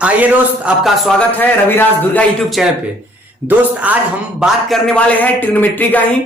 आइए दोस्त, आपका स्वागत है रविराज दुर्गा यूट्यूब चैनल पे। दोस्त, आज हम बात करने वाले हैं ट्रिग्नोमेट्री का ही।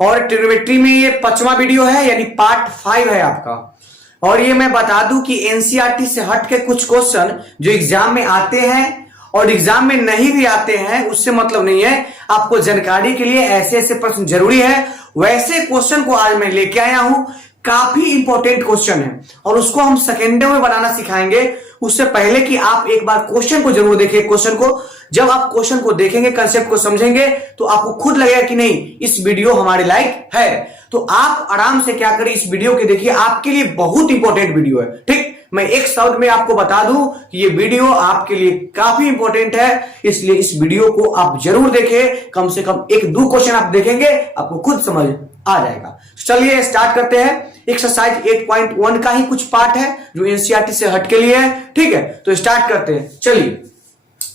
और ट्रिग्नोमेट्री में ये 5वां वीडियो है, यानी पार्ट 5 है आपका। और ये मैं बता दूं कि एनसीईआरटी से हट के कुछ क्वेश्चन जो एग्जाम में आते हैं और एग्जाम में नहीं भी आते हैं, उससे मतलब नहीं है। आपको जानकारी के लिए ऐसे ऐसे प्रश्न जरूरी है, वैसे क्वेश्चन को आज मैं लेके आया हूं। काफी इंपॉर्टेंट क्वेश्चन है और उसको हम सेकेंडों में बनाना सिखाएंगे। उससे पहले कि आप एक बार क्वेश्चन को जरूर देखिए। क्वेश्चन को जब आप क्वेश्चन को देखेंगे, कंसेप्ट को समझेंगे, तो आपको खुद लगेगा कि नहीं, इस वीडियो हमारे लायक है। तो आप आराम से क्या करें, इस वीडियो के देखिए, आपके लिए बहुत इंपॉर्टेंट वीडियो है। ठीक, मैं एक शब्द में आपको बता दूं कि ये वीडियो आपके लिए काफी इंपॉर्टेंट है, इसलिए इस वीडियो को आप जरूर देखें। कम से कम 1-2 क्वेश्चन आप देखेंगे, आपको खुद समझ आ जाएगा। चलिए स्टार्ट करते हैं। एक्सरसाइज 8.1 का ही कुछ पार्ट है जो एनसीईआरटी से हट के लिए है। ठीक है, तो स्टार्ट करते हैं। चलिए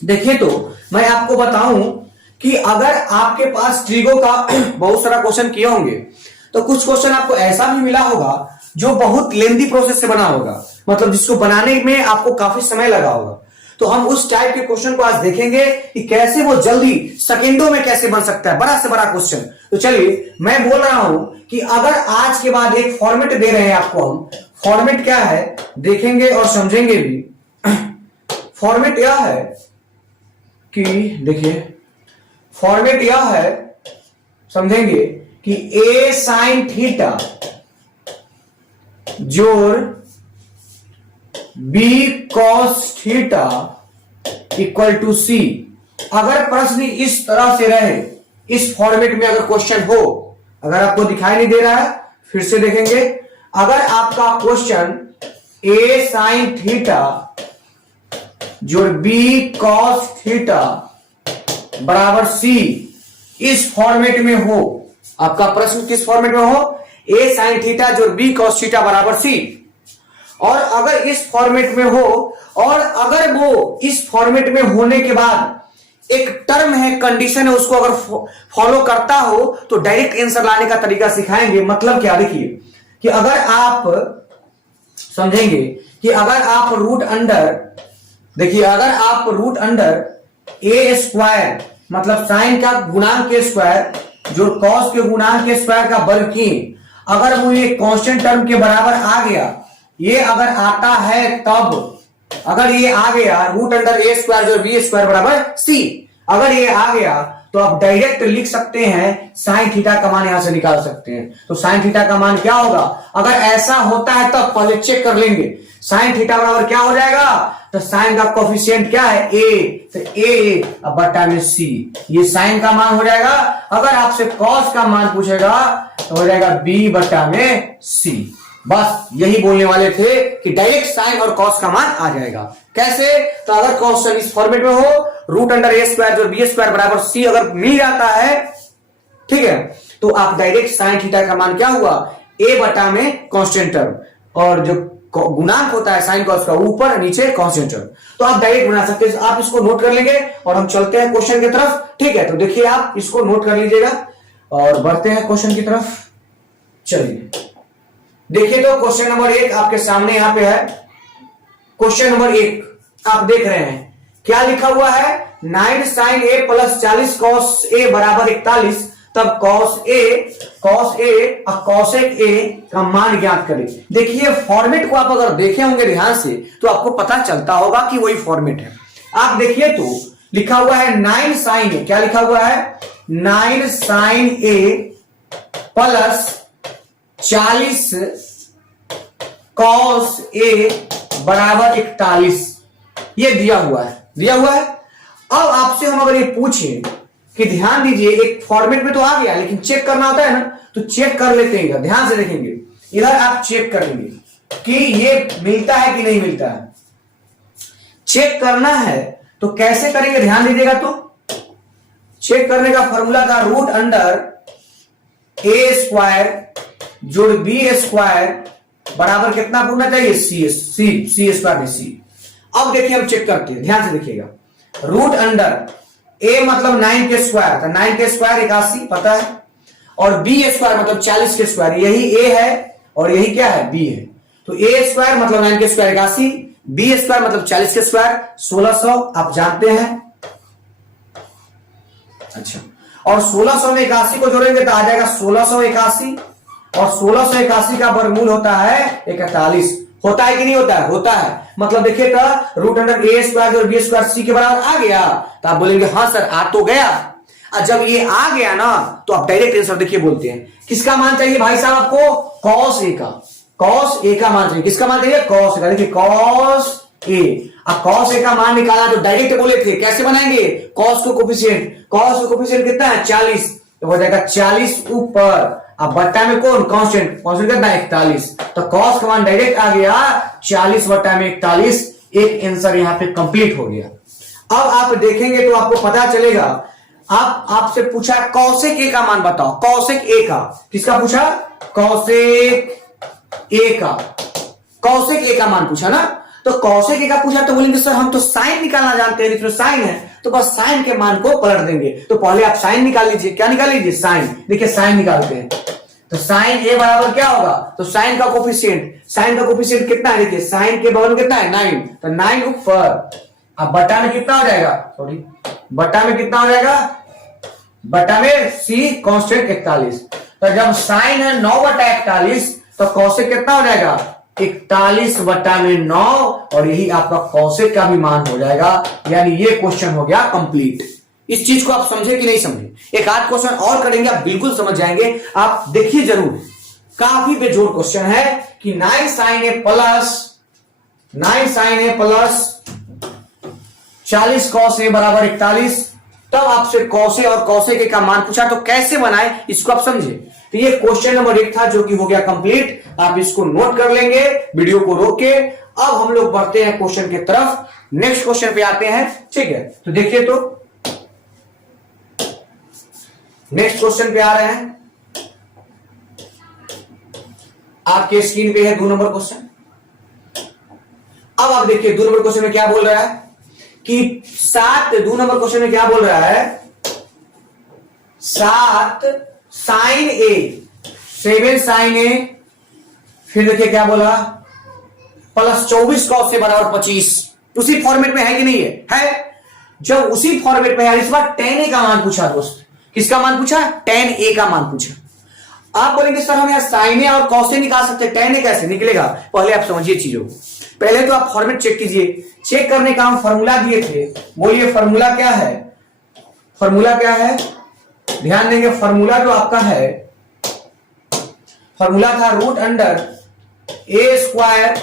देखिए, तो मैं आपको बताऊं कि अगर आपके पास ट्रिगो का बहुत सारा क्वेश्चन किए होंगे, तो कुछ क्वेश्चन आपको ऐसा भी मिला होगा जो बहुत लेंदी प्रोसेस से बना होगा, मतलब जिसको बनाने में आपको काफी समय लगा होगा। तो हम उस टाइप के क्वेश्चन को आज देखेंगे कि कैसे वो जल्दी सेकेंडों में कैसे बन सकता है, बड़ा से बड़ा क्वेश्चन। तो चलिए, मैं बोल रहा हूं कि अगर आज के बाद एक फॉर्मेट दे रहे हैं आपको, हम फॉर्मेट क्या है देखेंगे और समझेंगे भी। फॉर्मेट यह है कि देखिए, फॉर्मेट यह है, समझेंगे कि ए साइन थीटा जोड़ B cos theta equal to C. अगर प्रश्न इस तरह से रहे, इस फॉर्मेट में अगर क्वेश्चन हो, अगर आपको दिखाई नहीं दे रहा है, फिर से देखेंगे। अगर आपका क्वेश्चन ए साइन थीटा जोड़ बी कॉस थीटा बराबर सी, इस फॉर्मेट में हो, आपका प्रश्न किस फॉर्मेट में हो, ए साइन थीटा जोड़ बी कॉस थीटा बराबर सी, और अगर इस फॉर्मेट में हो, और अगर वो इस फॉर्मेट में होने के बाद एक टर्म है, कंडीशन है, उसको अगर फॉलो करता हो, तो डायरेक्ट आंसर लाने का तरीका सिखाएंगे। मतलब क्या, देखिए कि अगर आप समझेंगे कि अगर आप रूट अंडर, देखिए अगर आप रूट अंडर ए स्क्वायर, मतलब साइन का गुणांक के स्क्वायर जो कॉस के गुणांक के स्क्वायर का वर्ग किए, अगर वो ये कांस्टेंट टर्म के बराबर आ गया, ये अगर आता है तब, अगर ये आ गया रूट अंडर ए स्क्वायर जो बी स्क्वायर बराबर सी, अगर ये आ गया तो आप डायरेक्ट लिख सकते हैं साइन थीटा का मान यहां से निकाल सकते हैं। तो साइन थीटा का मान क्या होगा, अगर ऐसा होता है तब पहले चेक कर लेंगे। साइन थीटा बराबर क्या हो जाएगा, तो साइन का कोफिशिएंट क्या है, ए, तो ए बटा में सी, ये साइन का मान हो जाएगा। अगर आपसे कॉस का मान पूछेगा तो हो जाएगा बी बटा में सी। बस यही बोलने वाले थे कि डायरेक्ट साइन और कॉस का मान आ जाएगा। कैसे, तो अगर क्वेश्चन इस फॉर्मेट में हो, रूट अंडर ए स्क्वायर जो बी स्क्वायर बराबर सी अगर मिल जाता है, ठीक है, तो आप डायरेक्ट साइन थीटा का मान क्या हुआ, ए बटा में कांस्टेंट टर्म, और जो गुणांक होता है साइन कॉस का, ऊपर नीचे कांस्टेंट टर्म, तो आप डायरेक्ट बना सकते हैं। आप इसको नोट कर लेंगे और हम चलते हैं क्वेश्चन की तरफ। ठीक है, तो देखिए आप इसको नोट कर लीजिएगा और बढ़ते हैं क्वेश्चन की तरफ। चलिए देखिए, तो क्वेश्चन नंबर 1 आपके सामने यहां पे है। क्वेश्चन नंबर 1 आप देख रहे हैं, क्या लिखा हुआ है, 9 sign A plus 40 cos A बराबर 41, तब कॉस ए और कॉसेक ए का मान ज्ञात करें। देखिए फॉर्मेट को आप अगर देखे होंगे ध्यान से, तो आपको पता चलता होगा कि वही फॉर्मेट है। आप देखिए, तो लिखा हुआ है 9 साइन ए, क्या लिखा हुआ है, 9 sign A plus 40 cos A बराबर 41, ये दिया हुआ है। अब आपसे हम अगर ये पूछें कि ध्यान दीजिए, एक फॉर्मेट में तो आ गया, लेकिन चेक करना होता है ना, तो चेक कर लेते हैं। ध्यान से देखेंगे, इधर आप चेक करेंगे कि ये मिलता है कि नहीं मिलता है। चेक करना है तो कैसे करेंगे, ध्यान दीजिएगा। तो चेक करने का फॉर्मूला था रूट अंडर ए स्क्वायर जोड़ बी स्क्वायर बराबर कितना पूछना चाहिए, सी स्क्वायर में सी। अब देखिए हम चेक करते हैं, ध्यान से देखिएगा। रूट अंडर ए मतलब 9 के स्क्वायर, तो 9 के स्क्वायर 81 पता है, और बी स्क्वायर मतलब 40 के स्क्वायर, यही ए है और यही क्या है, बी है। तो ए स्क्वायर मतलब 9 के स्क्वायर 81, बी स्क्वायर मतलब 40 के स्क्वायर 1600 आप जानते हैं। अच्छा, और 1600 में 81 को जोड़ेंगे तो आ जाएगा 1681, और 1681 का वर्गमूल होता है 41। होता है कि नहीं होता है? होता है। मतलब देखिए तो रूट अंडर ए स्क्वायर और बी स्क्वायर सी के बराबर आ गया, तो आप बोलेंगे हाँ सर आ तो गया। और जब ये आ गया ना तो आप डायरेक्ट आंसर देखिए बोलते हैं। किसका मान चाहिए भाई साहब आपको? कॉस ए का। कॉस ए का मान चाहिए। किसका मान चाहिए? कॉस ए का। देखिए कॉस ए, अब कॉस ए का मान निकाला तो डायरेक्ट बोले थे कैसे बनाएंगे? कॉस को कोफिशिएंट, कॉस को कोफिशिएंट कितना है? 40, तो हो जाएगा 40 ऊपर, अब बट्टा में कौन? कांस्टेंट, कांस्टेंट कितना है? 41, तो कॉस का मान डायरेक्ट आ गया 40 बट्टा में 41। एक आंसर यहां पे कंप्लीट हो गया। अब आप देखेंगे तो आपको पता चलेगा, आपसे पूछा कौशिक ए का मान बताओ। कौशिक ए का, किसका पूछा? कौशिक ए का। कौशिक ए का मान पूछा ना, तो कौशिक ए का पूछा तो बोलेंगे सर हम तो साइन निकालना जानते हैं, इसमें साइन है तो बस साइन के मान को पलट देंगे। तो पहले आप साइन निकाल लीजिए। क्या निकाल लीजिए? साइन। देखिए साइन निकालते हैं तो साइन ए बराबर क्या होगा? तो साइन का कोफिशिएंट, साइन का कोफिशिएंट कितना है? देखिए साइन के बगल में कितना है? 9, तो 9 ऊपर, अब बटा में कितना हो जाएगा? सॉरी, बटा में कितना हो जाएगा? बटा में सी कांस्टेंट 41। तो जब साइन है 9 बटा 41 तो कौशिक कितना हो जाएगा? 41 बटा में 9, और यही आपका कौशिक का भी मान हो जाएगा। यानी ये क्वेश्चन हो गया कंप्लीट। इस चीज को आप समझे कि नहीं समझे? एक आध क्वेश्चन और करेंगे आप बिल्कुल समझ जाएंगे। आप देखिए जरूर, काफी बेजोड़ क्वेश्चन है कि 9 sin a plus 40 cos a बराबर 41। तब आपसे कौसे और कौसे का मान पूछा तो कैसे बनाए इसको आप समझे। तो ये क्वेश्चन नंबर 1 था जो कि हो गया कंप्लीट। आप इसको नोट कर लेंगे वीडियो को रोक के। अब हम लोग बढ़ते हैं क्वेश्चन की तरफ, नेक्स्ट क्वेश्चन पे आते हैं। ठीक है, तो देखिए तो नेक्स्ट क्वेश्चन पे आ रहे हैं। आपके स्क्रीन पे है 2 नंबर क्वेश्चन। अब आप देखिए 2 नंबर क्वेश्चन में क्या बोल रहा है कि 2 नंबर क्वेश्चन में क्या बोल रहा है? 7 sin a, 7 sin a, फिर देखिए क्या बोला? प्लस 24 cos a बराबर 25। उसी फॉर्मेट में है कि नहीं है? जब उसी फॉर्मेट में है, इस बार tan a का मान पूछा दोस्त। किसका मान पूछा? tan a का मान पूछा। आप बोलेंगे सर हम यहां sin a और cos a निकाल सकते हैं, tan a कैसे निकलेगा? पहले आप समझिए चीजों को। पहले तो आप फॉर्मेट चेक कीजिए। चेक करने का हम फॉर्मूला दिए थे, बोलिए फॉर्मूला क्या है? फॉर्मूला क्या है? ध्यान देंगे, फॉर्मूला जो आपका है, फॉर्मूला था रूट अंडर ए स्क्वायर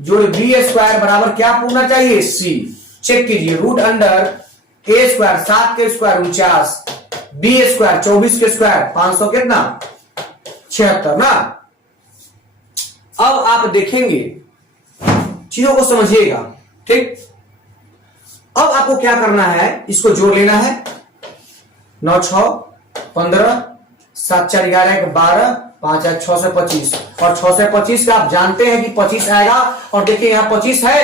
जोड़ बी स्क्वायर बराबर क्या पूछना चाहिए? सी। चेक कीजिए, रूट अंडर ए स्क्वायर 7 के स्क्वायर 49, बी स्क्वायर 24 के स्क्वायर 500 कितना? 76 ना। अब आप देखेंगे, चीजों को समझिएगा, ठीक। अब आपको क्या करना है? इसको जोड़ लेना है। 9 6 15, 7 4 11 12, 5 8 6 से 25, और 6 से 25 का आप जानते हैं कि 25 आएगा। और देखिए यहां 25 है,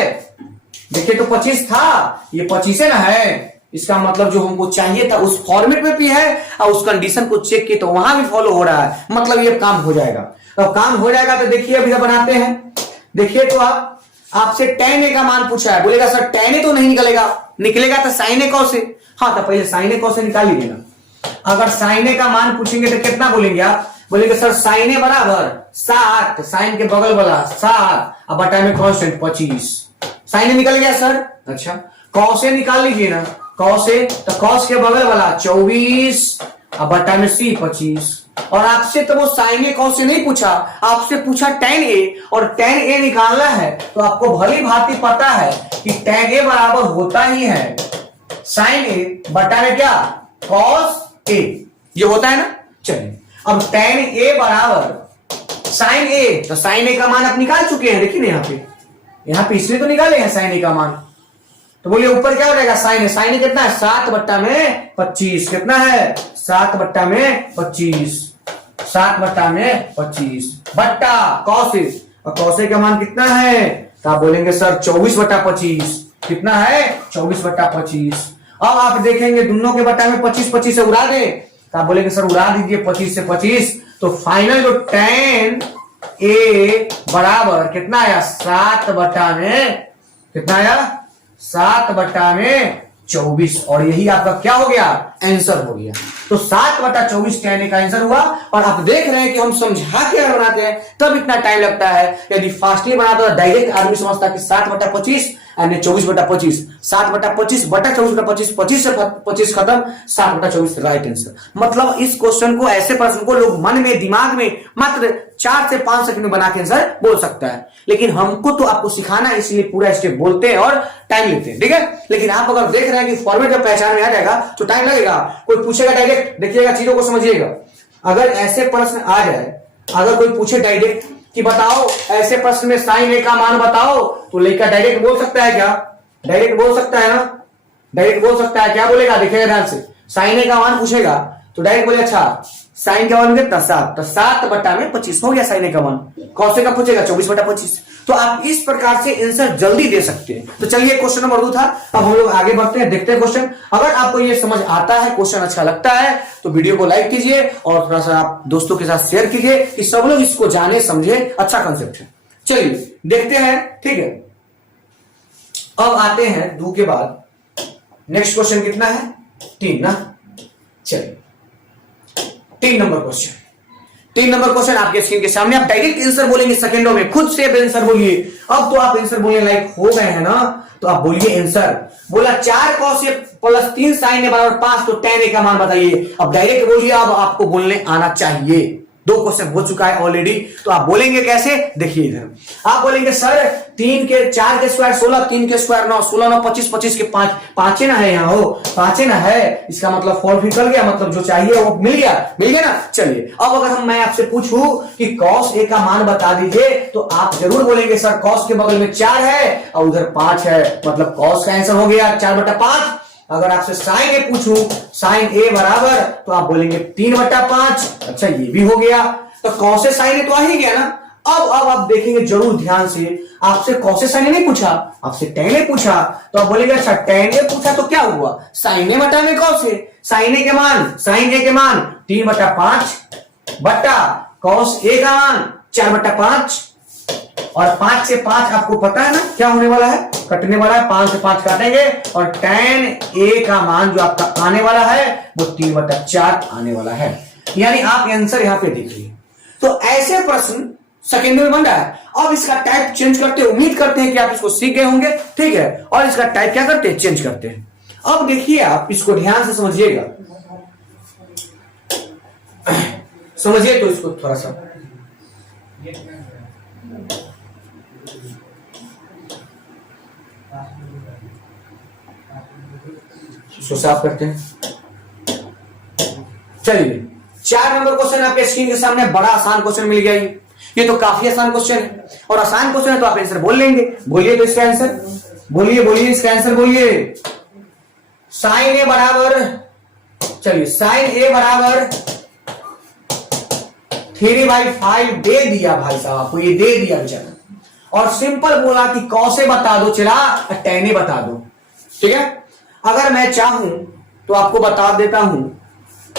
देखिए तो 25 था, ये 25 है ना है। इसका मतलब जो हमको चाहिए था उस फॉर्मेट में भी है, और उस कंडीशन को चेक किए तो वहां भी फॉलो हो रहा है, मतलब ये काम हो जाएगा। तो काम हो जाएगा तो देखिए अभी बनाते हैं। देखिए तो आपसे tan a का मान पूछा है, बोलेगा सर tan a तो नहीं निकलेगा, निकलेगा तो sin a cos a। हाँ, तो पहले sin a cos a निकाल लीजिएगा। अगर sin a का मान पूछेंगे तो कितना बोलेंगे आप? बोलेंगे सर sin a बराबर 7, sin के बगल वाला 7, अब बटा में कांस्टेंट 25। sin a निकल गया सर। अच्छा, cos a निकाल लीजिए ना। cos a तो cos के बगल वाला 24, अब बटा में c 25। और आपसे तो वो sin a cos a नहीं पूछा, आपसे पूछा tan a, और tan a निकालना है। तो आपको भली भांति पता है कि tan a बराबर होता ही है sin a बटा में क्या? cos a। ये होता है ना। चलिए, अब tan a बराबर sin a, तो sin a का मान आप निकाल चुके हैं। देखिए ना यहाँ पे इसलिए तो निकाले हैं sin a का मान। तो बोलिए ऊपर क्या हो जाएगा? sin a कितना है? 7 बट्टा में 25। कितना है? 7 बट्टा में 25, 7 बट्टा में 25 बट्टा cos a, और cos a का मान कितना है? तो आप बोलेंगे सर 24 बट्टा 25। कितना है? 24 बट्टा 25। अब आप देखेंगे दोनों के बट्टा में 25 25 से उड़ा दे, तो आप बोलेंगे सर उड़ा दीजिए 25 से 25। तो फाइनल जो tan a बराबर कितना आया? 7 बट्टा में कितना आया 7/24 और यही आपका क्या हो गया आंसर हो गया। तो 7/24 tan का आंसर हुआ। और आप देख रहे हैं कि हम समझा के अगर बनाते हैं तब इतना टाइम लगता है, यदि फास्टली बनाता तो डायरेक्ट आदमी समझता कि 7/25 यानी 24/25, 7/25 बटा 24/25, 25 से 25 खत्म, 7/24 राइट आंसर। मतलब इस क्वेश्चन को, ऐसे प्रश्न को लोग मन में दिमाग में मात्र 4 से 5 सेकंड में बना के आंसर बोल सकता है, लेकिन हमको तो आपको सिखाना है, इसलिए पूरा स्टेप बोलते हैं और टाइम लेते हैं, ठीक है। लेकिन आप अगर देख रहे हैं कि फॉर्मेट जब पहचान में आ जाएगा तो टाइम लगेगा। कोई पूछेगा डायरेक्ट, देखिएगा चीजों को समझिएगा। अगर ऐसे प्रश्न आ जाए, अगर कोई पूछे डायरेक्ट कि बताओ ऐसे प्रश्न में साइन ए का मान बताओ, तो लड़का डायरेक्ट बोल सकता है क्या? डायरेक्ट बोल सकता है ना? डायरेक्ट बोल सकता है, क्या बोलेगा देखिएगा ध्यान से। साइन ए का मान पूछेगा तो डायरेक्ट बोले अच्छा साइन का मान कितना 7, तो 7/25 हो गया साइन ए का मान। कौन से का पूछेगा 24/25। तो आप इस प्रकार से आंसर जल्दी दे सकते हैं। तो चलिए क्वेश्चन नंबर 2 था, अब हम लोग आगे बढ़ते हैं, देखते हैं क्वेश्चन। अगर आपको ये समझ आता है, क्वेश्चन अच्छा लगता है तो वीडियो को लाइक कीजिए और थोड़ा सा आप दोस्तों के साथ शेयर कीजिए कि सब लोग इसको जाने समझे, अच्छा कंसेप्ट है। चलिए देखते हैं, ठीक है। अब आते हैं 2 के बाद नेक्स्ट क्वेश्चन कितना है 3 ना। चलिए 3 नंबर क्वेश्चन, 3 नंबर क्वेश्चन आपके स्क्रीन के सामने। आप डायरेक्ट आंसर बोलेंगे सेकंडों में, खुद से आंसर बोलिए। अब तो आप आंसर बोलने लायक हो गए हैं ना, तो आप बोलिए आंसर। बोला 4 cos A + 3 sin A = 5, तो tan A का मान बताइए। अब डायरेक्ट बोलिए, अब आपको बोलने आना चाहिए। 2 क्वेश्चन हो चुका है ऑलरेडी, तो आप बोलेंगे कैसे देखिए इधर। आप बोलेंगे सर 3 के 4 के स्क्वायर 16, 3 के स्क्वायर 9, 16 9 25, 25 के 5, 5 ना है यहाँ, हो 5 ना है, इसका मतलब फॉर्म निकल गया, मतलब जो चाहिए वो मिल गया ना। चलिए अब अगर मैं आपसे पूछूं कि cos A का मान बता दीजिए, तो आप जरूर बोलेंगे सर cos के बगल में 4 है और उधर 5 है, मतलब cos का आंसर हो गया 4/5। अगर आपसे साइन ए पूछूं, साइन ए बराबर, तो आप बोलेंगे 3/5। अच्छा ये भी हो गया, तो कौन से साइन ए तो आ ही गया ना। अब आप देखेंगे जरूर ध्यान से, आपसे कौन से साइन ए नहीं पूछा, आपसे tan ए पूछा, तो आप बोलेंगे अच्छा tan ए पूछा तो क्या हुआ, साइन ए बटा में कौन से, साइन ए के मान, साइन ए के मान 3/5 बटा cos ए का मान 4/5, और 5 से 5 आपको पता है ना क्या होने वाला है, कटने वाला है, 5 से 5 काटेंगे और tan A का मान जो आपका आने वाला है वो 3/4 आने वाला है। यानी आप आंसर यहां पे देखिए। तो ऐसे प्रश्न सेकंड में बन रहा है। अब इसका टाइप चेंज करते हैं, उम्मीद करते हैं कि आप इसको सीख गए होंगे, ठीक है। और इसका टाइप क्या करते हैं, चेंज करते हैं। अब देखिए आप इसको ध्यान से समझिएगा, समझिए तो इसको थोड़ा सा इसको साफ करते हैं। चलिए 4 नंबर क्वेश्चन आपके स्क्रीन के सामने, बड़ा आसान क्वेश्चन मिल गया। ये तो काफी आसान क्वेश्चन है, और आसान क्वेश्चन है तो आप आंसर बोल लेंगे। बोलिए तो इसका आंसर, बोलिए इसका आंसर बोलिए। साइन ए बराबर, चलिए साइन ए बराबर 3/5 दे दिया भाई साहब, आपको ये दे दिया बेचारा, और सिंपल बोला कि cos ए बता दो, चला tan ए बता दो, ठीक है। अगर मैं चाहूं तो आपको बता देता हूं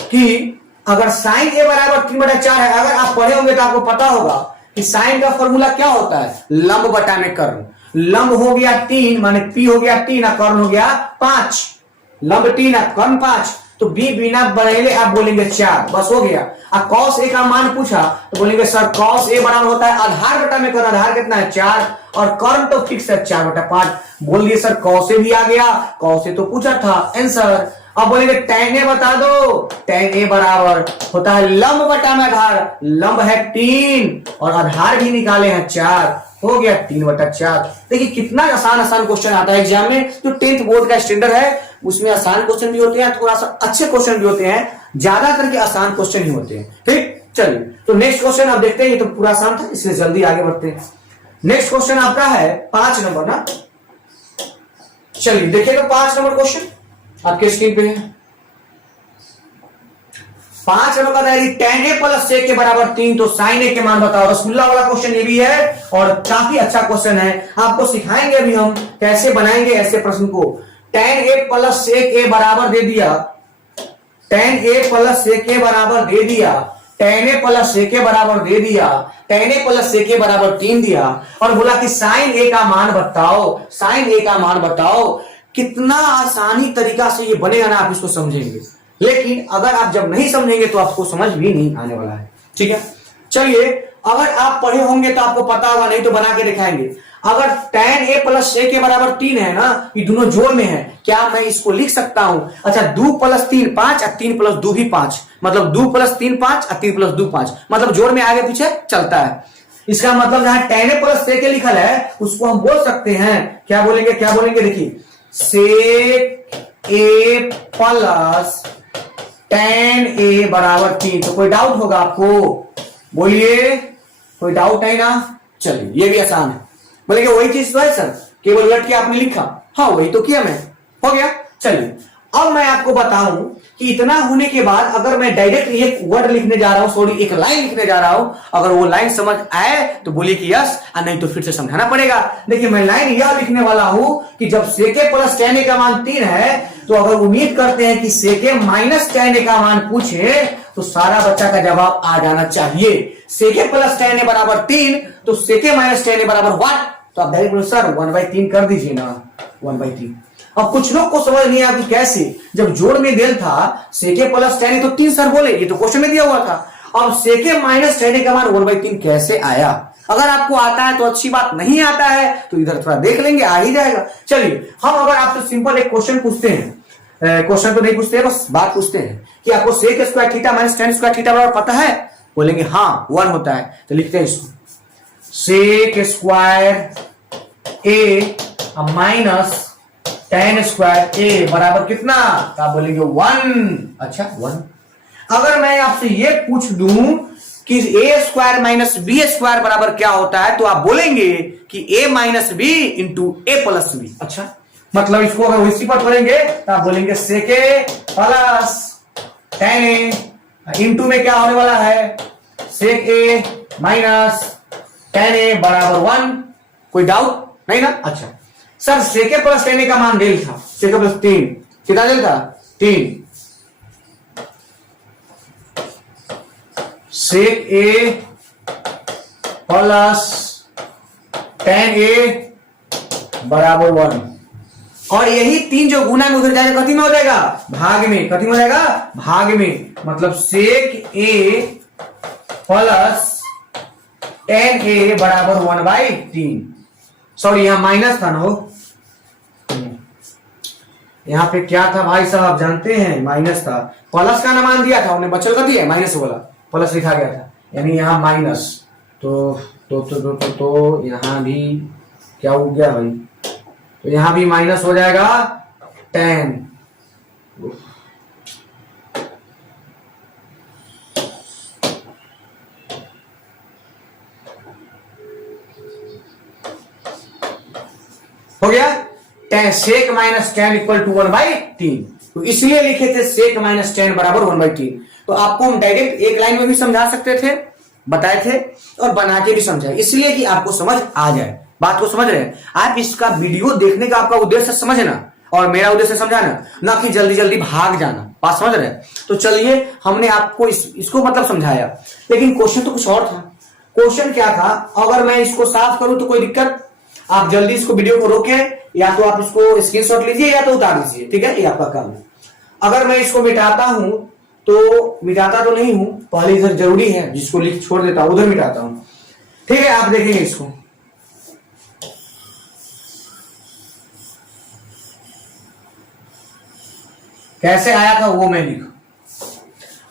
कि अगर साइन ए बराबर 3/4 है, अगर आप पढ़े होंगे तो आपको पता होगा कि साइन का फॉर्मूला क्या होता है, लंब बटा में कर्ण। लंब हो गया 3 माने पी हो गया 3 और कर्ण हो गया 5, लंब 3 और कर्ण 5, तो बी बिना बनेले आप बोलेंगे 4, बस हो गया। और cos ए का मान पूछा तो बोलेंगे सर cos ए बराबर होता है आधार बटा में कर्ण, आधार कितना है 4 और कर्ण तो फिक्स है 4/5। बोल दिए सर cos ए भी आ गया, cos ए तो पूछा था आंसर। अब बोलेंगे tan ए बता दो, tan ए बराबर होता है लंब बटा में आधार, लंब है 3 और आधार भी निकाले हैं 4, हो गया 3/4। देखिए कितना आसान क्वेश्चन आता है एग्जाम में, जो 10th बोर्ड का स्टैंडर्ड है उसमें आसान क्वेश्चन भी होते हैं, थोड़ा सा अच्छे क्वेश्चन भी होते हैं, ज्यादा करके आसान क्वेश्चन ही होते हैं, ठीक। चलिए तो नेक्स्ट क्वेश्चन आप देखते हैं, ये तो पूरा आसान था इसलिए जल्दी आगे बढ़ते हैं। नेक्स्ट क्वेश्चन आपका है 5 नंबर ना। चलिए देखिए तो 5 नंबर क्वेश्चन आपके स्क्रीन पे है। 5 नंबर का है tan A + sec के बराबर 3, तो sin A के मान बताओ। रसगुल्ला वाला क्वेश्चन ये भी है और काफी अच्छा क्वेश्चन है, आपको सिखाएंगे अभी हम कैसे बनाएंगे ऐसे प्रश्न को। tan A + sec A बराबर दे दिया, tan A + sec A बराबर दे दिया, tan a प्लस a के बराबर दे दिया, tan a प्लस a के बराबर 3 दिया और बोला कि sin a का मान बताओ, sin a का मान बताओ। कितना आसानी तरीका से ये बनेगा ना, आप इसको समझेंगे। लेकिन अगर आप जब नहीं समझेंगे तो आपको समझ भी नहीं आने वाला है, ठीक है। चलिए, अगर आप पढ़े होंगे तो आपको पता होगा, नहीं तो बना के दिखाएंगे। अगर tan a प्लस a के बराबर 3 है ना, ये दोनों जोड़ में है, क्या मैं इसको लिख सकता हूं? अच्छा, 2 प्लस 3 5 और 3 प्लस 2 भी 5, मतलब 2 प्लस 3 5 और 3 प्लस 2 5, मतलब जोड़ में आगे पीछे चलता है। इसका मतलब जहां tan a प्लस a के लिखल है उसको हम बोल सकते हैं, क्या बोलेंगे, क्या बोलेंगे, देखिए sec a plus tan a बराबर 3। तो कोई डाउट होगा आपको? बोलिए, कोई डाउट है ना? चलिए, ये भी आसान है। बोलेंगे वही चीज तो है सर, केवल उलट के आपने लिखा। हाँ, वही तो किया मैं, हो गया। चलिए, अब मैं आपको बताऊं कि इतना होने के बाद अगर मैं डायरेक्ट एक वर्ड लिखने जा रहा हूं, सॉरी एक लाइन लिखने जा रहा हूं, अगर वो लाइन समझ आए तो बोलिए कि यस, और नहीं तो फिर से समझाना पड़ेगा। देखिए, मैं लाइन यह लिखने वाला हूं कि जब sec a plus tan a का मान 3 है, तो अगर उम्मीद करते हैं कि sec a minus tan a का मान पूछे तो सारा बच्चा का जवाब आ जाना चाहिए। sec a plus tan a बराबर 3, तो sec a minus tan a बराबर 1, तो आप डायरेक्ट बोलो सर 1/3 कर दीजिए ना, 1/3। अब कुछ लोग को समझ नहीं आती कैसे, जब जोड़ में देल था sec a plus tan a तो 3 सर बोले, ये तो क्वेश्चन में दिया हुआ था। अब sec a minus tan a का मान 1/3 कैसे आया? अगर आपको आता है तो अच्छी बात, नहीं आता है तो इधर थोड़ा देख लेंगे, आ ही जाएगा। चलिए, हम अगर आपसे सिंपल एक क्वेश्चन पूछते हैं, क्वेश्चन तो नहीं पूछते हैं, बस बात पूछते हैं कि आपको sec square theta minus tan square theta बराबर पता है? बोलेंगे हाँ 1 होता है। तो लिखते हैं इसको, sec square a minus tan square a बराबर कितना? तो आप बोलेंगे 1। अच्छा, 1। अगर मैं आपसे ये पूछ दूं कि a square minus B square बराबर क्या होता है, तो आप बोलेंगे कि a minus B into a plus B. अच्छा, मतलब इसको अगर इसी पर करेंगे तो आप बोलेंगे sec a plus tan a into में क्या होने वाला है, sec a minus tan a बराबर 1। कोई डाउट नहीं ना? अच्छा sir, sec a plus tan a का मान डेल था, sec a प्लस 3, कितना डेल था? 3। sec a plus tan a बराबर 1, और यही 3 जो गुना में उधर जाएगा कथी में हो जाएगा? भाग में। कथी में हो जाएगा? भाग में। मतलब sec a plus tan a बराबर 1/3। सॉरी, यहां माइनस था ना, हो यहां पे क्या था भाई साहब, आप जानते हैं? माइनस था। प्लस का ना मान दिया था, उन्हें बचल कर दिया, माइनस वाला प्लस लिखा गया था, यानी यहां माइनस। तो यहां भी क्या हो गया भाई? तो यहां भी माइनस हो जाएगा 10। हो गया? sec minus tan equal to 1/3। तो इसलिए लिखे थे sec माइनस tan बराबर 1/3। तो आपको हम डायरेक्ट एक लाइन में भी समझा सकते थे, बताए थे, और बना के भी समझाए, इसलिए कि आपको समझ आ जाए। बात को समझ रहे हैं आप? इसका वीडियो देखने का आपका उद्देश्य समझना, और मेरा उद्देश्य समझाना, ना कि जल्दी जल्दी भाग जाना। बात समझ रहे हैं? तो चलिए, हमने आपको इसको मतलब समझाया, लेकिन क्वेश्चन तो कुछ और था। क्वेश्चन क्या था? अगर मैं इसको साफ करूं तो कोई दिक्कत? आप जल्दी इसको वीडियो को रोके, या तो आप इसको स्क्रीनशॉट लीजिए या तो उतार लीजिए, ठीक है? ये आपका काम है। अगर मैं इसको मिटाता हूं, तो मिटाता तो नहीं हूं, पहले इधर जरूरी है, जिसको लिख छोड़ देता हूं उधर मिटाता हूं, ठीक है? आप देखेंगे इसको, कैसे आया था वो मैं लिखा।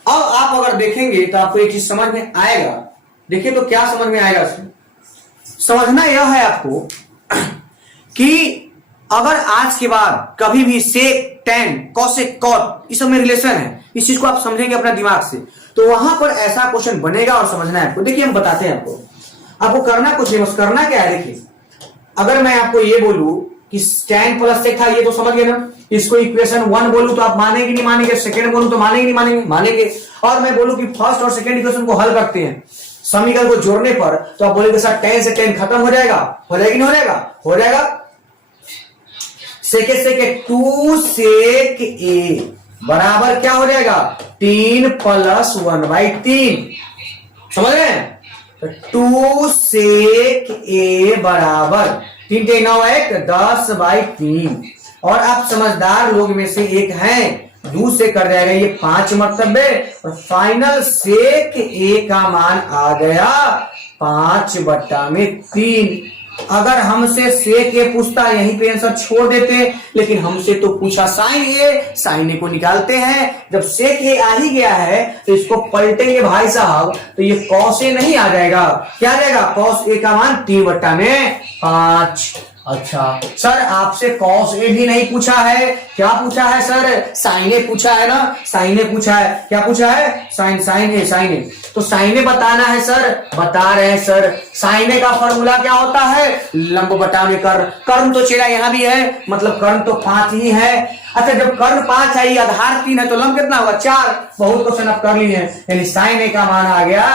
अब आप अगर देखेंगे तो आपको एक चीज समझ में आएगा। देखिए तो क्या समझ में आएगा इसमें? समझना यह है आपको कि अगर आज के बाद कभी भी sec, tan, cosec, cot इस सब में रिलेशन है, इस चीज को आप समझेंगे अपना दिमाग से, तो वहां पर ऐसा क्वेश्चन बनेगा और समझना है आपको। देखिए, हम बताते हैं आपको करना कुछ नहीं, बस करना क्या है। देखिए, अगर मैं आपको ये बोलूं कि tan प्लस sec था, ये तो समझ गए ना। इसको इक्वेशन 1 बोलूं तो आप मानेंगे नहीं मानेंगे, सेकंड बोलूं तो मानेंगे नहीं मानेंगे, मानेंगे। और मैं बोलूं कि फर्स्ट और सेकंड इक्वेशन को हल करते हैं, समीकरण को जोड़ने पर, तो आप बोलेंगे सर tan से tan खत्म हो जाएगा, हो जाएगी नहीं हो जाएगा? हो जाएगा। sec 2 sec a बराबर क्या हो जाएगा 3 प्लस 1/3। समझ रहे हैं? तो 2 सेक ए बराबर 3 के 9 1 10/3। और आप समझदार लोग में से एक हैं, 2 से कर जाएगा ये 5 मर्तबे और फाइनल सेक ए का मान आ गया 5/3। अगर हमसे सेक ए पूछता यहीं पे आंसर छोड़ देते, लेकिन हमसे तो पूछा साइन ए, साइन ए को निकालते हैं। जब सेक ए आ ही गया है तो इसको पलटेंगे भाई साहब, तो ये कॉस ए नहीं आ जाएगा, क्या आ जाएगा कॉस ए का मान 3/5। अच्छा सर आपसे कॉस ए भी नहीं पूछा है, क्या पूछा है सर? साइन ए पूछा है ना, साइन ए पूछा है। क्या पूछा है? साइन ए। तो साइन ए बताना है सर, बता रहे हैं सर। साइन ए का फॉर्मूला क्या होता है? लंब बटाने कर्ण। कर्ण तो चेला यहां भी है, मतलब कर्ण तो 5 ही है। अच्छा जब कर्ण 5 है, आधार 3 है, तो लंब कितना होगा 4। बहुत क्वेश्चन आप कर लिए हैं, यानी साइन ए का मान आ गया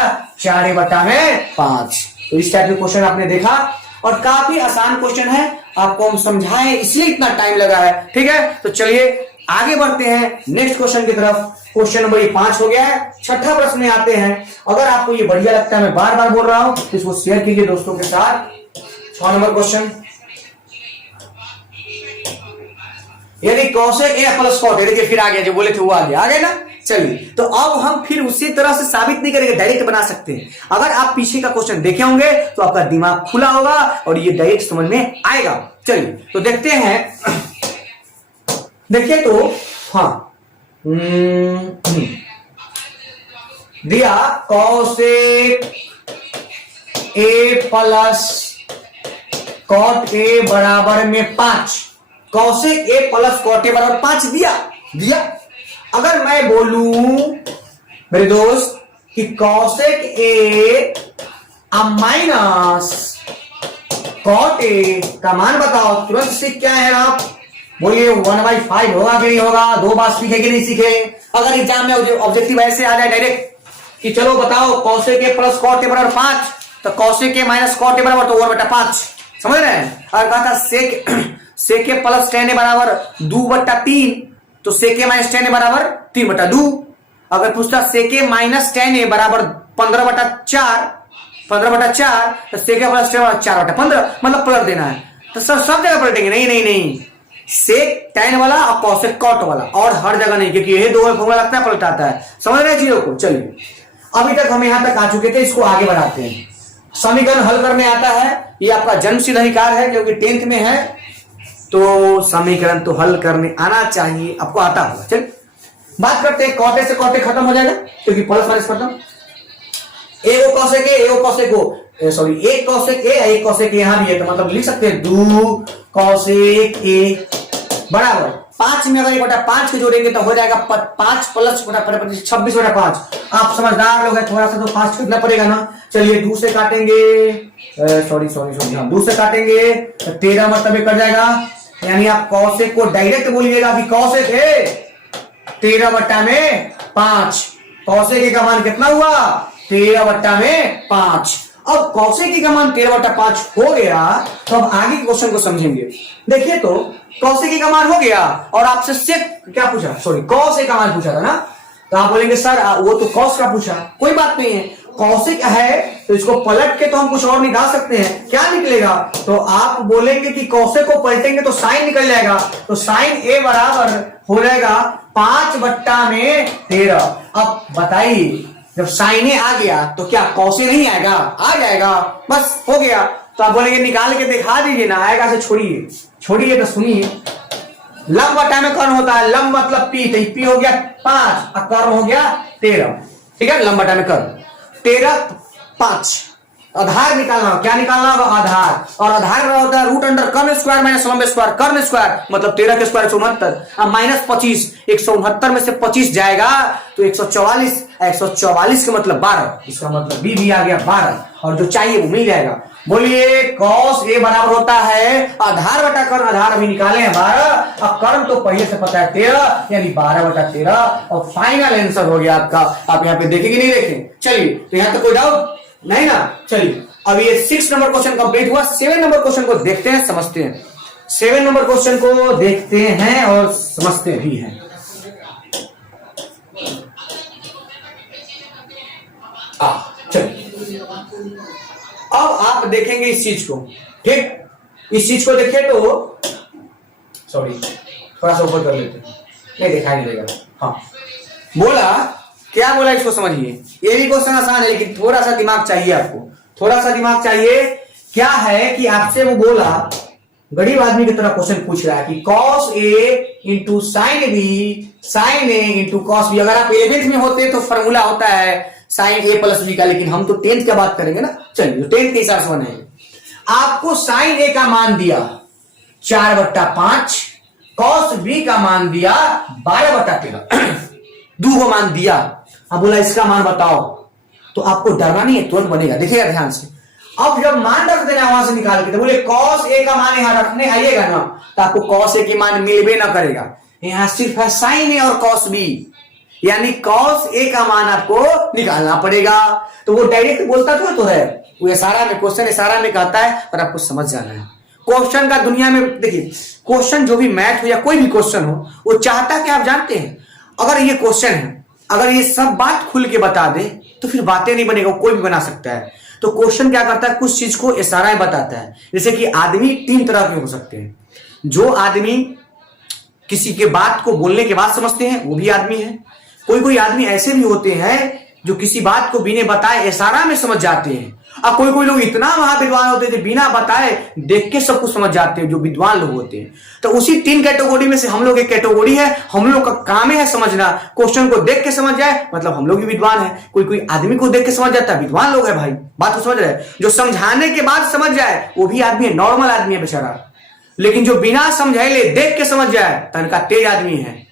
4/5। तो इस टाइप के क्वेश्चन आपने देखा और काफी आसान क्वेश्चन है, आपको हम समझाएं इसलिए इतना टाइम लगा है। ठीक है, तो चलिए आगे बढ़ते हैं नेक्स्ट क्वेश्चन की तरफ। क्वेश्चन नंबर 5 हो गया है। छठा प्रश्न में आते हैं। अगर आपको ये बढ़िया लगता है, मैं बार बार बोल रहा हूं, तो इसको शेयर कीजिए दोस्तों के साथ। 6 नंबर क्वेश्चन, यदि कौशिक ए प्लस कॉट, देखिए फिर आ गया, जो बोले थे वो आ गया ना। चलिए तो अब हम फिर उसी तरह से साबित नहीं करेंगे, डायरेक्ट बना सकते हैं। अगर आप पीछे का क्वेश्चन देखे होंगे तो आपका दिमाग खुला होगा और ये डायरेक्ट समझ में आएगा। चलिए तो देखते हैं। देखिए तो हाँ दिया कौशिक ए प्लस कॉट ए बराबर में 5। कौशिक ए प्लस कॉट ए बराबर 5 दिया। अगर मैं बोलूं मेरे दोस्त कि कौशिक ए माइनस कॉट ए का मान बताओ, तुरंत सीख क्या है आप? बोलिए 1/5 होगा कि नहीं होगा? 2 बार सीखे कि नहीं सीखे? अगर एग्जाम में ऑब्जेक्टिव ऐसे आ जाए डायरेक्ट कि चलो बताओ कौशिक ए प्लस कॉट ए बराबर 5, तो कौशिक ए माइनस कॉट ए बराबर तो 1/5। समझ रहे हैं? अगर कहा था सेक ए प्लस tan ए बराबर 2/3, तो सेक ए माइनस tan ए बराबर 3/2। अगर पूछता सेक ए माइनस tan ए बराबर 15/4, तो सेक ए प्लस tan बराबर 4/15, मतलब पलट देना है। तो सब जगह पलटेंगे? नहीं, सेक tan वाला और कौशिक कॉट वाला, और हर जगह नहीं, क्योंकि ये दो फॉर्मूला लगता है पलटाता है। समझ रहे हैं चीजों को? चलिए अभी तक हम यहां तक आ चुके थे, इसको आगे बढ़ाते हैं। समीकरण हल करने आता है, ये आपका जन्मसिद्ध अधिकार है, क्योंकि 10th में है, तो समीकरण तो हल करने आना चाहिए, आपको आता होगा। चल बात करते हैं। कॉटे से कॉटे खत्म हो जाएगा, क्योंकि प्लस माइनस खत्म। ए ओ कौशिक ए, एक कौशिक यहां भी है, तो मतलब लिख सकते हैं 2 कौशिक ए बराबर 5 में अगर 1/5 के जोड़ेंगे तो हो जाएगा 5 प्लस 26/5। आप समझदार लोग हैं, थोड़ा सा तो फास्ट करना पड़ेगा ना। चलिए 2 से काटेंगे, सॉरी 2 से काटेंगे तो 13 मतलब कट जाएगा। यानी आप कौशिक को डायरेक्ट बोलिएगा कि कौशिक है 13/5। कौशिक का मान कितना हुआ? 13/5। अब कौशिक का मान 13/5 हो गया, तो अब आगे क्वेश्चन को समझेंगे। देखिए तो कौशिक का मान हो गया और आपसे सेक क्या पूछा, सॉरी कॉस का मान पूछा था ना, तो आप बोलेंगे सर वो तो कॉस का पूछा। कोई बात नहीं है, कौशिक है तो इसको पलट के तो हम कुछ और निकाल सकते हैं। क्या निकलेगा? तो आप बोलेंगे कि कौशिक को पलटेंगे तो साइन निकल जाएगा, तो साइन ए बराबर हो जाएगा 5/13। अब बताइए जब साइन ए आ गया तो क्या कौशिक नहीं आएगा? आ जाएगा, बस हो गया। तो आप बोलेंगे निकाल के दिखा दीजिए ना, आएगा से छोड़िए तो सुनिए। लंब बटा में कर्ण होता है, लंब मतलब पी, तो पी हो गया 5 और कर्ण हो गया 13। ठीक है, लंब बटा में कर्ण 13 5। आधार निकालना होगा, क्या निकालना होगा? आधार। और आधार का होता है रूट अंडर कर्ण स्क्वायर माइनस लंब स्क्वायर, कर्ण स्क्वायर मतलब 13 के स्क्वायर 169, अब माइनस 25, 169 में से 25 जाएगा तो 144, 144 का मतलब 12, इसका मतलब बी भी आ गया 12, और जो चाहिए वो मिल जाएगा। बोलिए कॉस ए बराबर होता है आधार बटा कर्ण, आधार अभी निकाले हैं 12, अब कर्ण तो पहले से पता है 13, यानी 12/13, और फाइनल आंसर हो गया आपका। आप यहाँ पे देखेंगे नहीं देखें? चलिए तो यहाँ तक कोई डाउट नहीं ना? चलिए अब ये 6 नंबर क्वेश्चन कंप्लीट हुआ। 7 नंबर क्वेश्चन को देखते हैं, समझते हैं। 7 नंबर क्वेश्चन को देखते हैं और समझते भी हैं। अब आप देखेंगे इस चीज को, ठीक, इस चीज को देखें तो सॉरी थोड़ा सा ऊपर कर लेते हैं, नहीं दिखाई नहीं देगा। हाँ बोला, क्या बोला इसको समझिए। ये भी क्वेश्चन आसान है लेकिन थोड़ा सा दिमाग चाहिए आपको, थोड़ा सा दिमाग चाहिए। क्या है कि आपसे वो बोला, गरीब आदमी की तरह क्वेश्चन पूछ रहा है कि cos A into sine B sine A into cos B. अगर आप 11th में होते तो फॉर्मूला होता है साइन ए प्लस बी का, लेकिन हम तो 10th का बात करेंगे ना। चलिए 10th के हिसाब से बनाएंगे। आपको साइन ए का मान दिया 4/5, कॉस बी का मान दिया 12/13 दो को मान दिया। अब बोला इसका मान बताओ, तो आपको डरना नहीं है, तुरंत बनेगा, देखिएगा ध्यान से। अब जब मान रख देना वहां से निकाल के, तो बोले cos A का मान यहां रखने आइएगा ना, तो आपको cos A के मान मिलबे ना करेगा। यहां सिर्फ है sin A और cos B, यानी cos A का मान आपको निकालना पड़ेगा। तो वो डायरेक्ट बोलता तो है, वो इशारा में, क्वेश्चन इशारा में कहता है, पर आपको समझ जाना है। क्वेश्चन का दुनिया में देखिए, क्वेश्चन जो भी मैथ हो या कोई भी क्वेश्चन हो, वो चाहता है कि आप जानते हैं, अगर ये क्वेश्चन है, अगर ये सब बात खुल के बता दे तो फिर बातें नहीं बनेगा, कोई भी बना सकता है। तो क्वेश्चन क्या करता है, कुछ चीज को इशारा में बताता है। जैसे कि आदमी 3 तरह के हो सकते हैं। जो आदमी किसी के बात को बोलने के बाद समझते हैं वो भी आदमी है। कोई कोई आदमी ऐसे भी होते हैं जो किसी बात को बिना बताए इशारा में समझ जाते हैं। अब कोई कोई लोग इतना महाविद्वान होते हैं बिना बताए देख के सब कुछ समझ जाते हैं, जो विद्वान लोग होते हैं। तो उसी 3 कैटेगरी में से हम लोग एक कैटेगरी है। हम लोग का काम है समझना, क्वेश्चन को देख के समझ जाए मतलब हम लोग भी विद्वान है। कोई कोई आदमी को देख के समझ जाता है, विद्वान लोग है भाई, बात को समझ रहे हैं। जो समझाने के बाद समझ जाए वो भी आदमी है, नॉर्मल आदमी है बेचारा। लेकिन जो बिना समझाए देख के समझ जाए तो इनका तेज आदमी है,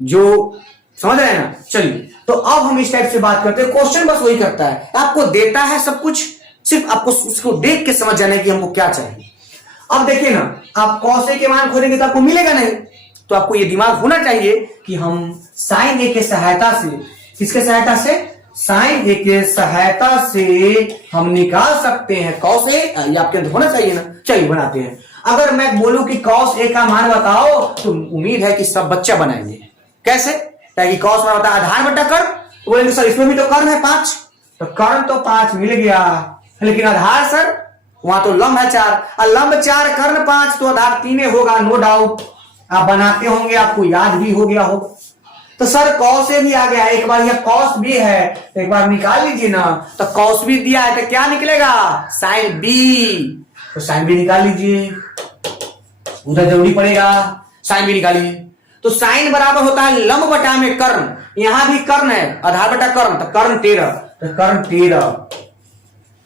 जो समझ रहे हैं ना। चलिए तो अब हम इस टाइप से बात करते हैं। क्वेश्चन बस वही करता है, आपको देता है सब कुछ, सिर्फ आपको उसको देख के समझ जाना है कि हमको क्या चाहिए। अब देखिए ना, आप cos A के मान खोजेंगे तो आपको मिलेगा नहीं, तो आपको ये दिमाग होना चाहिए कि हम sin A के सहायता से, किसके सहायता से, sin A के सहायता से हम निकाल सकते हैं cos A। ये आपके अंदर होना चाहिए ना। चलिए बनाते हैं। अगर मैं बोलूं कि cos A का मान बताओ, तो उम्मीद है कि सब बच्चा बनाएंगे। कैसे, ताकि cos मान बताया आधार बटा कर्ण, तो बोलेंगे सर इसमें भी तो कर्ण है 5, तो कर्ण तो 5 मिल गया, लेकिन आधार सर वहां तो लंब है 4, और लंब 4 कर्ण 5, तो आधार 3 होगा, नो डाउट। आप बनाते होंगे, आपको याद भी हो गया होगा। तो सर cos A भी आ गया, एक बार यह cos B है, तो एक बार निकाल लीजिए ना। तो cos B दिया है तो क्या निकलेगा, sin B, तो sin B निकाल लीजिए, उधर जरूरी पड़ेगा, sin B निकालिए। तो sin बराबर होता है लंब बटा में कर्ण, यहां भी कर्ण है, आधार बटा कर्ण, तो कर्ण 13, तो कर्ण 13।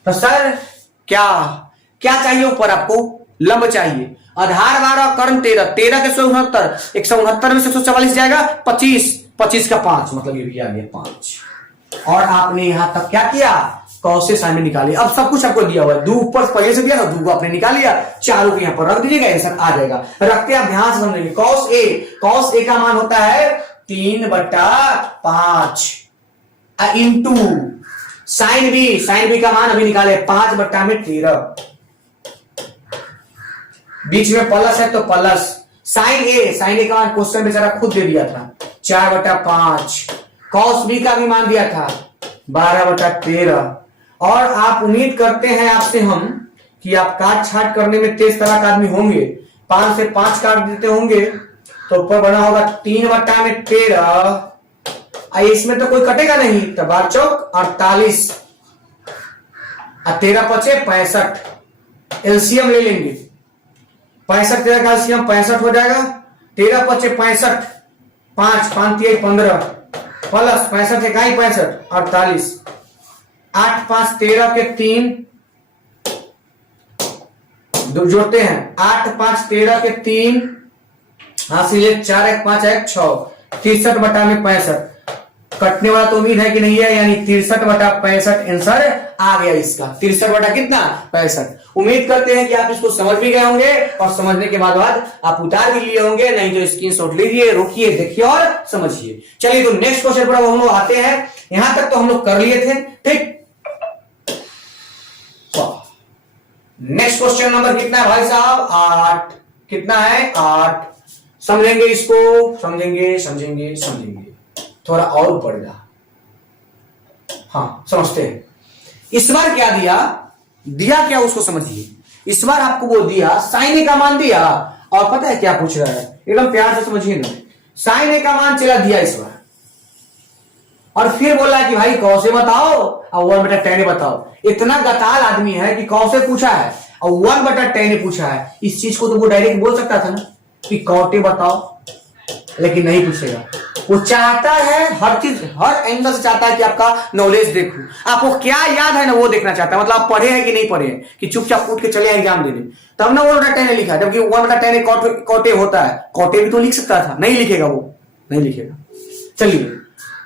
तो सर क्या क्या चाहिए ऊपर, आपको लंब चाहिए, आधार 12 कर्ण 13, 13 के 169, 169 में से 144 जाएगा 25, 25 का 5, मतलब ये भी आ गया 5। और आपने यहां तक क्या किया, cos से sin निकाली। अब सब कुछ आपको दिया हुआ है, 2 ऊपर पहले से दिया था, 2 को आपने निकाल लिया, 4 को यहां पर रख दीजिएगा, आंसर आ जाएगा। रखते आप ध्यान से समझेंगे। cos A का मान होता है 3/5 इंटू sin B का मान अभी निकाले 5/13, बीच में प्लस है तो प्लस। sin A का मान क्वेश्चन बेचारा खुद दे दिया था 4/5, cos B का भी मान दिया था 12/13। और आप उम्मीद करते हैं आपसे हम कि आप काट छाट करने में तेज तरह का आदमी होंगे, 5 से 5 काट देते होंगे, तो ऊपर बना होगा 3/13, इसमें तो कोई कटेगा नहीं, तो 12 चौक 48, 13 पचे 65, एलसीएम ले लेंगे, 65 13 का एलसीएम 65 हो जाएगा, 13 पचे 65, 5 5 3 15 प्लस 65 इकाई 65 48, 8 5 13 के 3 जोड़ते हैं, 8 5 13 के 3 हासिल 4 1 5 1 6, 63/65 कटने वाला तो उम्मीद है कि नहीं है, यानी 63/65 आंसर आ गया इसका। 63 कितना 65। उम्मीद करते हैं कि आप इसको समझ भी गए होंगे, और समझने के बाद आप उतार भी लिए होंगे, नहीं तो स्क्रीनशॉट लीजिए, रोकिए, देखिए और समझिए। चलिए तो नेक्स्ट क्वेश्चन पर हम लोग आते हैं। यहां तक तो हम लोग कर लिए थे, ठीक। नेक्स्ट क्वेश्चन नंबर कितना है भाई साहब, 8। कितना है 8। समझेंगे इसको, समझेंगे थोड़ा और ऊपर जा। हाँ समझते हैं। इस बार क्या दिया, दिया क्या उसको समझिए। इस बार आपको वो दिया साइन ए का मान दिया, और पता है क्या पूछ रहा है, एकदम प्यार से समझिए ना, साइन ए का मान चला दिया इस बार, और फिर बोला कि भाई कौसे बताओ और 1/10 बताओ। इतना गताल आदमी है कि कौसे पूछा है और 1/10 पूछा है। इस चीज को तो वो डायरेक्ट बोल सकता था ना कि कौटे बताओ, लेकिन नहीं पूछेगा। वो चाहता है हर चीज हर एंगल से चाहता है कि आपका नॉलेज देखूं, आपको क्या याद है ना वो देखना चाहता है। मतलब आप पढ़े हैं कि नहीं पढ़े हैं, कि चुपचाप उठ के चले एग्जाम देने, तब ना 1/10 लिखा, जबकि 1/10 कौटे होता है। कौटे भी तो लिख सकता था, नहीं लिखेगा, वो नहीं लिखेगा। चलिए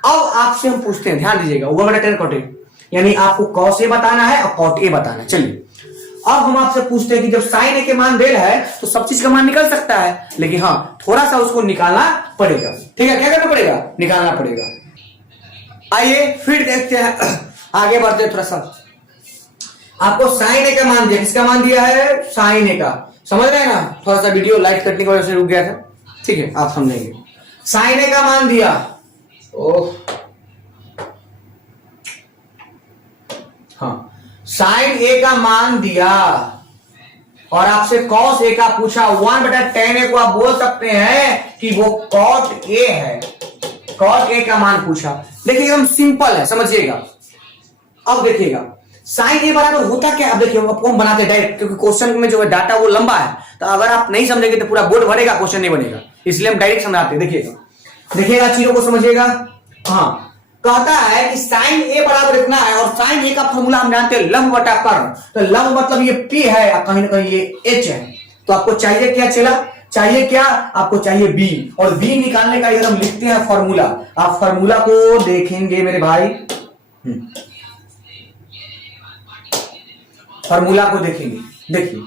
अब आपसे हम पूछते हैं, ध्यान दीजिएगा, 1/10 कौटे यानी आपको कौसे बताना है और कौटे बताना है। चलिए अब हम आपसे पूछते हैं कि जब साइन ए के मान देल है तो सब चीज का मान निकल सकता है, लेकिन हाँ थोड़ा सा उसको निकालना पड़ेगा। ठीक है, क्या करना पड़ेगा, निकालना पड़ेगा। आइए फिर देखते हैं, आगे बढ़ते हैं थोड़ा सा। आपको साइन ए का मान दिया, किसका मान दिया है, साइन ए का, समझ रहे हैं ना। थोड़ा सा वीडियो लाइट कटने की वजह से रुक गया था, ठीक है आप समझेंगे। साइन ए का मान दिया, ओह हाँ, साइन ए का मान दिया और आपसे कॉस ए का पूछा। 1/10 को आप बोल सकते हैं कि वो कॉट ए है, कॉट ए का मान पूछा। देखिए एकदम सिंपल है, समझिएगा। अब देखिएगा साइन ए बराबर होता क्या, अब देखिए आपको हम बनाते डायरेक्ट, क्योंकि क्वेश्चन में जो है डाटा वो लंबा है, तो अगर आप नहीं समझेंगे तो पूरा बोर्ड भरेगा, क्वेश्चन नहीं बनेगा, इसलिए हम डायरेक्ट समझाते हैं। देखिएगा चीजों को समझिएगा। हाँ, कहता है कि साइन ए बराबर इतना है, और साइन ए का फॉर्मूला हम जानते हैं लंब बटा कर्ण, तो लंब मतलब ये P है और कहीं ना कहीं ये H है, तो आपको चाहिए क्या, चला चाहिए क्या, आपको चाहिए B, और B निकालने का इधर हम लिखते हैं फॉर्मूला। आप फॉर्मूला को देखेंगे मेरे भाई, फॉर्मूला को देखेंगे। देखिए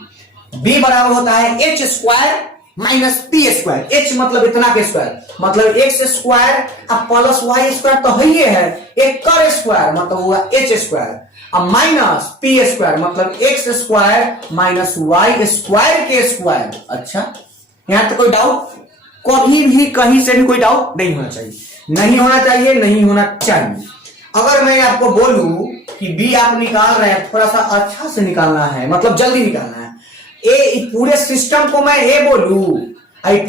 B बराबर होता है H² माइनस P²। H मतलब इतना के स्क्वायर, मतलब X² अब प्लस Y² तो है ही है, एक कर स्क्वायर मतलब हुआ H², अब माइनस P² मतलब X² माइनस Y² के स्क्वायर। अच्छा, यहां तो कोई डाउट, कभी भी कहीं से भी कोई डाउट नहीं होना चाहिए, नहीं होना चाहिए, नहीं होना चाहिए। अगर मैं आपको बोलूं कि B आप निकाल रहे हैं, थोड़ा सा अच्छा से निकालना है, मतलब जल्दी निकालना है। ए पूरे सिस्टम को मैं ए बोलूं,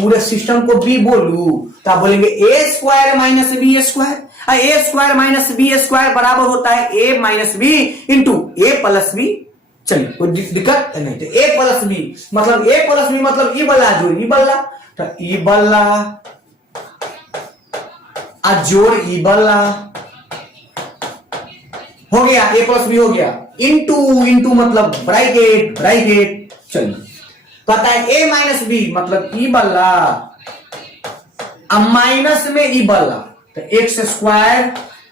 पूरे सिस्टम को बी बोलूं, तो आप बोलेंगे A² minus B²। A² minus B² बराबर होता है A minus B into A plus B। चलिए कोई दिक्कत नहीं, तो A प्लस B मतलब A प्लस B मतलब ई बल्ला जोड़ ई बल्ला, तो ई बल्ला जोड़ ई बल्ला हो गया, A प्लस B हो गया, इंटू मतलब ब्रैकेट ब्रैकेट। चलिए कहता है A माइनस B मतलब ई बल्ला, अब माइनस में ई बल्ला, तो X²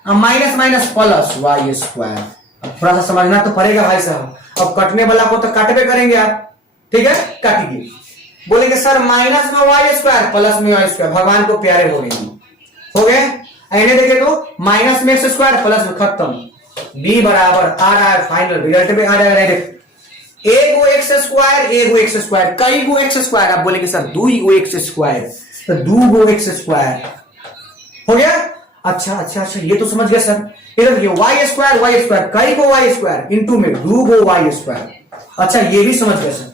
अब माइनस माइनस प्लस Y²। अब थोड़ा सा समझना तो पड़ेगा भाई साहब, अब कटने वाला को तो काटबे करेंगे आप, ठीक है, काटिए। बोलेंगे सर माइनस में Y² प्लस में Y², भगवान को प्यारे हो गए। ऐने देखे तो माइनस में X² प्लस में, खत्म। B बराबर आ रहा है, फाइनल रिजल्ट में आ जाएगा डायरेक्ट, एगो X², कई गो X²। आप बोलेंगे सर 2 X², तो 2 X² हो गया। अच्छा, ये तो समझ गया सर। इधर देखिए Y², कई गो Y² इंटू में 2 Y²। अच्छा ये भी समझ गए सर।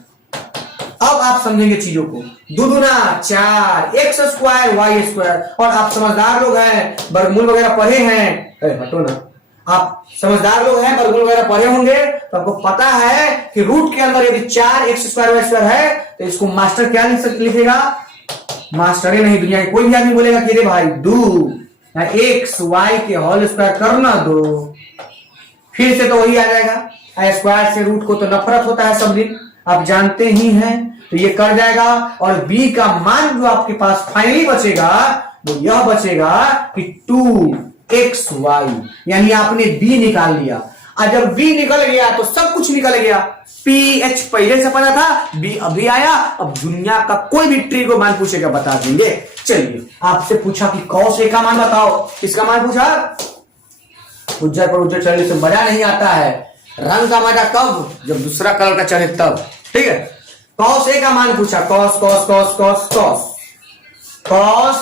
अब आप समझेंगे चीजों को, 2 दूना 4 X² Y², और आप समझदार लोग हैं, वर्गमूल वगैरह पढ़े हैं, हटो ना, आप समझदार लोग हैं, वर्गमूल वगैरह पढ़े होंगे, तो आपको पता है कि रूट के अंदर यदि 4 X² Y² है तो इसको मास्टर क्या लिखेगा, मास्टर ही नहीं, दुनिया के कोई भी आदमी बोलेगा कि रे भाई 2 XY के होल स्क्वायर करना दो, फिर से तो वही आ जाएगा। स्क्वायर से रूट को तो नफरत होता है सब दिन, आप जानते ही हैं, तो ये कर जाएगा। और B का मान जो आपके पास फाइनली बचेगा वो यह बचेगा कि 2XY, यानी आपने B निकाल लिया। और जब B निकल गया तो सब कुछ निकल गया। PH पहले से पता था, B अभी आया, अब दुनिया का कोई भी ट्री को मान पूछेगा बता देंगे। चलिए आपसे पूछा कि कॉस A का मान बताओ, किसका मान पूछा, उज्जर पर उज्जर चढ़ने से मजा नहीं आता है, रंग का मजा कब, जब दूसरा कलर का चढ़े तब, ठीक है। कॉस A का मान पूछा, cos cos cos cos cos cos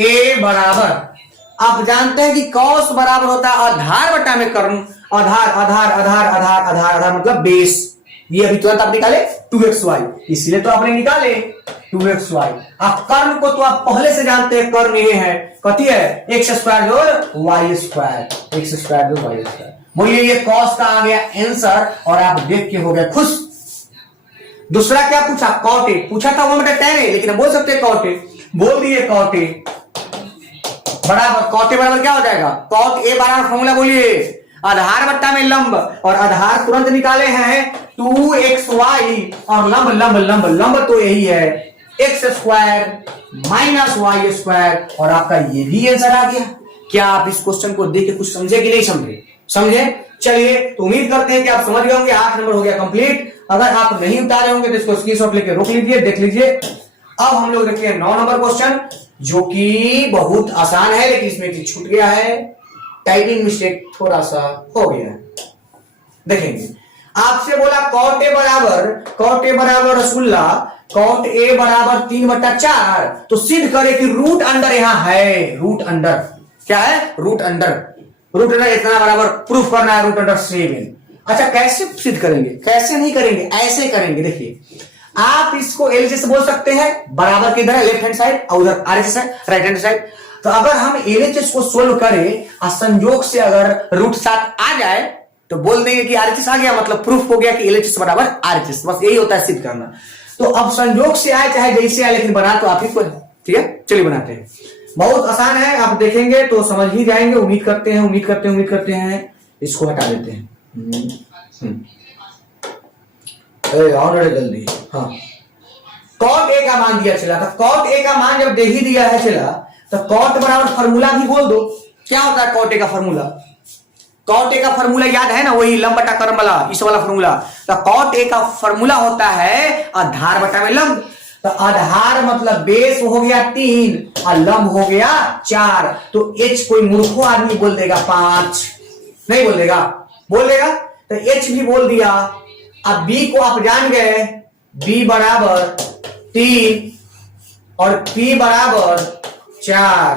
A बराबर, आप जानते हैं कि कॉस बराबर होता है आधार बटा में कर्ण, आधार आधार आधार आधार आधार आधार मतलब बेस। ये अभी तुरंत आप निकाले 2xy, इसीलिए तो आपने निकाले 2xy। आप कर्ण को तो आप पहले से जानते हैं, कर्ण ये है, कथी है, x स्क्वायर जोड़ y स्क्वायर, x स्क्वायर जोड़ y स्क्वायर। बोलिए ये कॉस का आ गया आंसर और आप देख के हो गए खुश। दूसरा क्या पूछा, कॉट ए पूछा था, 1/10 है, लेकिन बोल सकते कॉट ए, बोल दिए कॉट ए बराबर, कॉट ए बराबर क्या हो जाएगा, कॉट ए बराबर फॉर्मूला बोलिए आधार बट्टा में लंब, और आधार तुरंत निकाले हैं 2xy, और लंब लंब लंब लंब तो यही है x square minus Y square, और आपका ये भी आंसर आ गया। क्या आप इस क्वेश्चन को देख के कुछ समझे कि नहीं समझे? समझे। चलिए तो उम्मीद करते हैं कि आप समझ गए होंगे। 8 नंबर हो गया कंप्लीट। अगर आप नहीं उतारे होंगे तो इसको स्क्रीनशॉट लेके रोक लीजिए, देख लीजिए। अब हम लोग देखते हैं 9 नंबर क्वेश्चन, जो कि बहुत आसान है, लेकिन इसमें कि छूट गया है, टाइपिंग मिस्टेक थोड़ा सा हो गया है। देखेंगे, आपसे बोला कॉट ए बराबर रसगुल्ला, कॉट ए बराबर 3/4, तो सिद्ध करे कि रूट अंडर यहां है, रूट अंडर क्या है, रूट अंडर इतना बराबर प्रूफ करना है, रूट अंडर 7। अच्छा कैसे सिद्ध करेंगे, कैसे नहीं करेंगे, ऐसे करेंगे। देखिए आप इसको एलएचएस से बोल सकते हैं, बराबर किधर है, लेफ्ट हैंड साइड, और उधर आरएचएस है, राइट हैंड साइड। तो अगर हम एलएचएस को सोल्व करें और संयोग से अगर रूट 7 आ जाए तो बोल देंगे कि आरएचएस आ गया, मतलब प्रूफ हो गया कि एलएचएस बराबर आरएचएस। बस यही होता है सिद्ध करना। तो अब संयोग से आए चाहे जैसे आए, लेकिन बना तो आप ही को, ठीक है। चलिए बनाते हैं, बहुत आसान है, आप देखेंगे तो समझ ही जाएंगे। उम्मीद करते हैं। इसको हटा देते हैं। जल्दी, हाँ। कॉट ए का मान दिया चला, तो कॉट ए का मान जब दे ही दिया है चला, तो कॉट बराबर फॉर्मूला भी बोल दो। क्या होता है कॉट ए का फॉर्मूला? कॉट ए का फॉर्मूला याद है ना, वही लंब बटा कर्म वाला, इस वाला फॉर्मूला। तो कॉट ए का फॉर्मूला होता है आधार बटा में लंब। तो आधार मतलब बेस हो गया 3 और लंब हो गया 4। तो h कोई मूर्खो आदमी बोल देगा 5, नहीं बोल देगा, बोल देगा। तो h भी बोल दिया। अब b को आप जान गए, b बराबर 3 और p बराबर 4,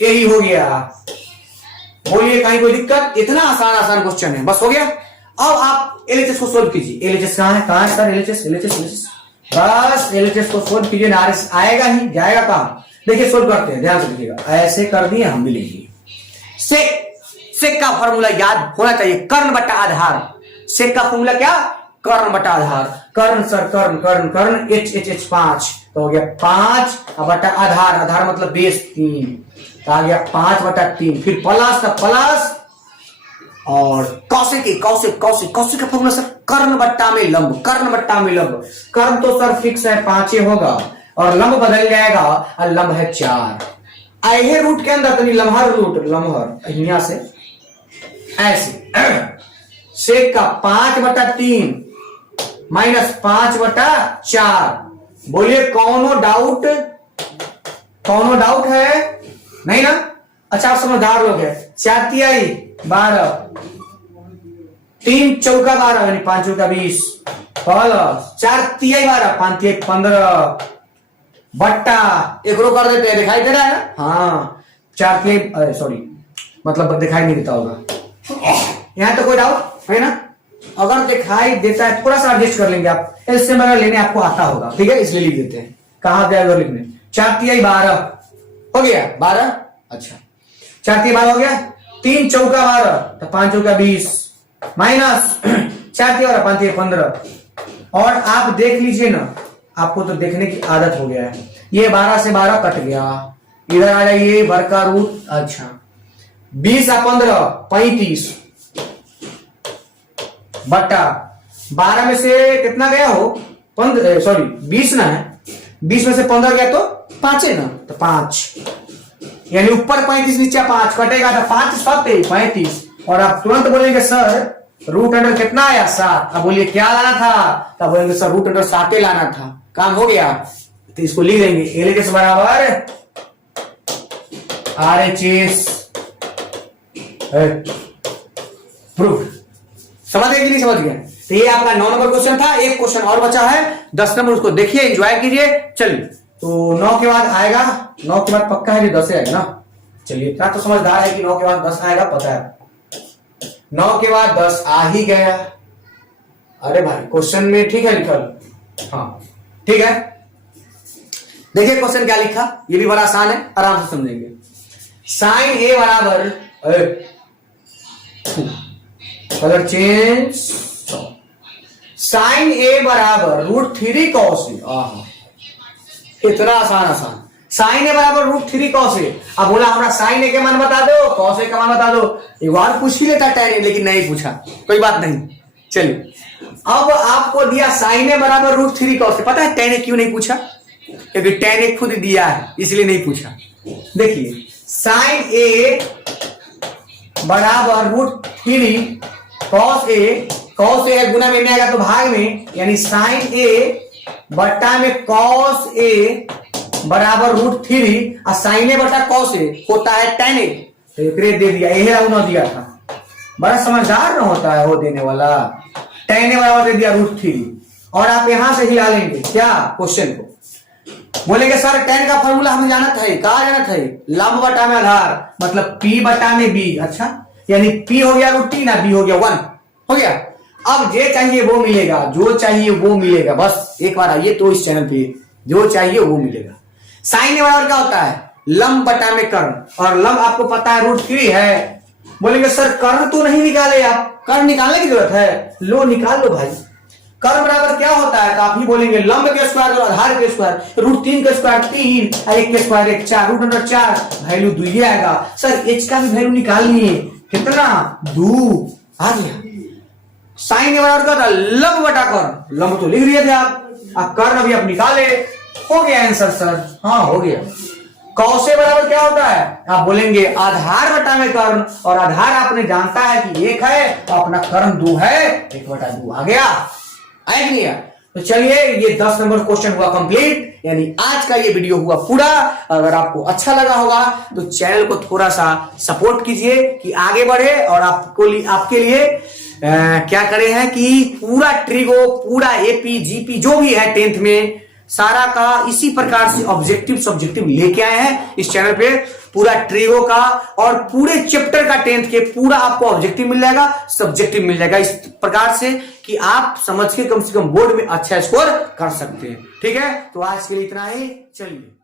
यही हो गया। बोलिए कहीं कोई दिक्कत? इतना आसान क्वेश्चन है, बस हो गया। अब आप एलएचएस को सोल्व कीजिए। एलएचएस कहां है सर? एलएचएस बस एलएचएस को सोल्व कीजिए ना, आरएस आएगा ही, जाएगा कहां? देखिए सोल्व करते हैं, ध्यान से देखिएगा। ऐसे कर दिए, हम भी लिखिए। सेक का फॉर्मूला याद होना चाहिए, कर्ण बटा आधार। सेक का फॉर्मूला क्या? कर्ण बटा आधार। कर्ण सर, कर्ण h 5, तो हो गया 5 बटा आधार मतलब बेस 3, तो आ गया 5/3। फिर प्लस और कौशिक का फॉर्मूला सर कर्ण बट्टा में लंब। कर्ण तो सर फिक्स है 5 होगा, और लंब बदल जाएगा, और लंब है 4। आए रूट के अंदर तो लम्हर यहां से ऐसे। सेक का 5/3 माइनस 5/4। बोलिए कौनो डाउट है? नहीं ना? अच्छा आप समझदार लोग हैं। 4 तिहाई 12, 3 चौका 12 यानी 5 चौका 20, प्लस 4 तिहाई 12, 5 तिहाई 15 बट्टा एक रो कर देते हैं। दिखाई दे रहा है ना? हाँ 4 तिहाई, सॉरी मतलब दिखाई नहीं देता होगा। यहां तो कोई डाउट है ना? अगर दिखाई देता है थोड़ा सा एडजस्ट कर लेंगे आप, एलसीएम अगर लेने आपको आता होगा, ठीक है, इसलिए लिख देते हैं। कहां पे अगर लिखने 4 तिहाई 12 हो गया 12, अच्छा 4 तिहाई 12 हो गया, 3 चौका 12 तो 5 चौका 20 माइनस 4 तिहाई 12 5 तिहाई 15। और आप देख लीजिए ना, आपको तो देखने की आदत हो गया है। ये 12 से 12 कट गया, इधर आ जाइए भर का रूट, अच्छा 20 और 15 35 बटा 12 में से कितना गया हो 15, सॉरी 20 ना है, 20 में से 15 गया तो 5 है ना, तो 5 यानी ऊपर 35 नीचे 5 कटेगा, तो 5 7 35। और आप तुरंत बोलेंगे सर रूट अंडर कितना आया 7। अब बोलिए क्या लाना था? तब बोलेंगे सर रूट अंडर 7 लाना था, काम हो गया। तो इसको लिख देंगे एलएचएस बराबर आरएचएस प्रूफ। समझ गए कि नहीं समझ गए? तो ये आपका 9 नंबर क्वेश्चन था। एक क्वेश्चन और बचा है 10 नंबर, उसको देखिए, एंजॉय कीजिए। चलिए तो 9 के बाद आएगा, 9 के बाद पक्का है कि 10 आएगा ना। चलिए इतना तो समझदार है कि 9 के बाद 10 आएगा, पता है। 9 के बाद 10 आ ही गया। अरे भाई क्वेश्चन में ठीक है लिखल? हाँ ठीक है। देखिए क्वेश्चन क्या लिखा, ये भी बड़ा आसान है, आराम से समझेंगे। साइन ए बराबर कलर चेंज, साइन ए बराबर √3 cos ए। इतना आसान। साइन ए बराबर √3 cos ए। अब बोला हमरा साइन ए के मान बता दो, cos ए का मान बता दो। एक बार पूछ ही लेता tan ए, लेकिन नहीं पूछा, कोई बात नहीं। चलिए अब आपको दिया साइन ए बराबर √3 cos ए। पता है tan ए क्यों नहीं पूछा? क्योंकि tan ए खुद दिया है, इसलिए नहीं पूछा। देखिए साइन ए बराबर √3 cos ए, cos ए गुना में आएगा तो भाग में, यानी साइन ए बट्टा में cos ए बराबर √3 और साइन ए बटा cos ए होता है tan ए। तो एक दे दिया, यही ना दिया था। बड़ा समझदार ना होता है वो देने वाला। tan ए बराबर दे दिया √3 और आप यहां से हिला लेंगे क्या क्वेश्चन को। बोलेंगे सर tan का फॉर्मूला हमें जाना था, कहा जाना था? लंब बटा में आधार, मतलब p बटा में b। अच्छा यानी p हो गया √3 ना b हो गया 1 हो गया। अब जो चाहिए वो मिलेगा, जो चाहिए वो मिलेगा। बस एक बार आइए तो इस चैनल पे, जो चाहिए वो मिलेगा। साइन ए बराबर क्या होता है? लंब बटा में कर्ण, और लंब आपको पता है √3 है। बोलेंगे सर कर्ण तो नहीं निकाले आप, कर्ण निकालने की जरूरत है? लो निकाल लो भाई। कर्ण बराबर क्या होता है? तो आप ही बोलेंगे लंब के स्क्वायर और आधार के स्क्वायर, √3 का स्क्वायर 3 और 1 के स्क्वायर 1 4, √4 वैल्यू 2 ही आएगा। सर h का भी वैल्यू निकालनी है, कितना? 2 आ गया। साइन ए बराबर क्या होता है? लंब बटा कर्ण, लंब तो लिख दिए थे आप कर्ण अभी आप निकाले, हो गया आंसर सर। हाँ हो गया। cos ए बराबर क्या होता है? आप बोलेंगे आधार बटा में कर्ण, और आधार आपने जानता है कि 1 है तो अपना कर्ण 2 है, 1/2 आ गया। आया कि नहीं आया? तो चलिए ये 10 नंबर क्वेश्चन हुआ कंप्लीट, यानी आज का ये वीडियो हुआ पूरा। अगर आपको अच्छा लगा होगा तो चैनल को थोड़ा सा सपोर्ट कीजिए कि आगे बढ़े, और आपके लिए क्या करे हैं कि पूरा ट्रिगो, पूरा एपी जीपी जो भी है 10th में सारा का इसी प्रकार से ऑब्जेक्टिव सब्जेक्टिव लेके आए हैं इस चैनल पे। पूरा ट्रिगो का और पूरे चैप्टर का 10th के पूरा आपको ऑब्जेक्टिव मिल जाएगा, सब्जेक्टिव मिल जाएगा, इस प्रकार से कि आप समझ के कम से कम बोर्ड में अच्छा स्कोर कर सकते हैं। ठीक है, तो आज के लिए इतना ही, चलिए।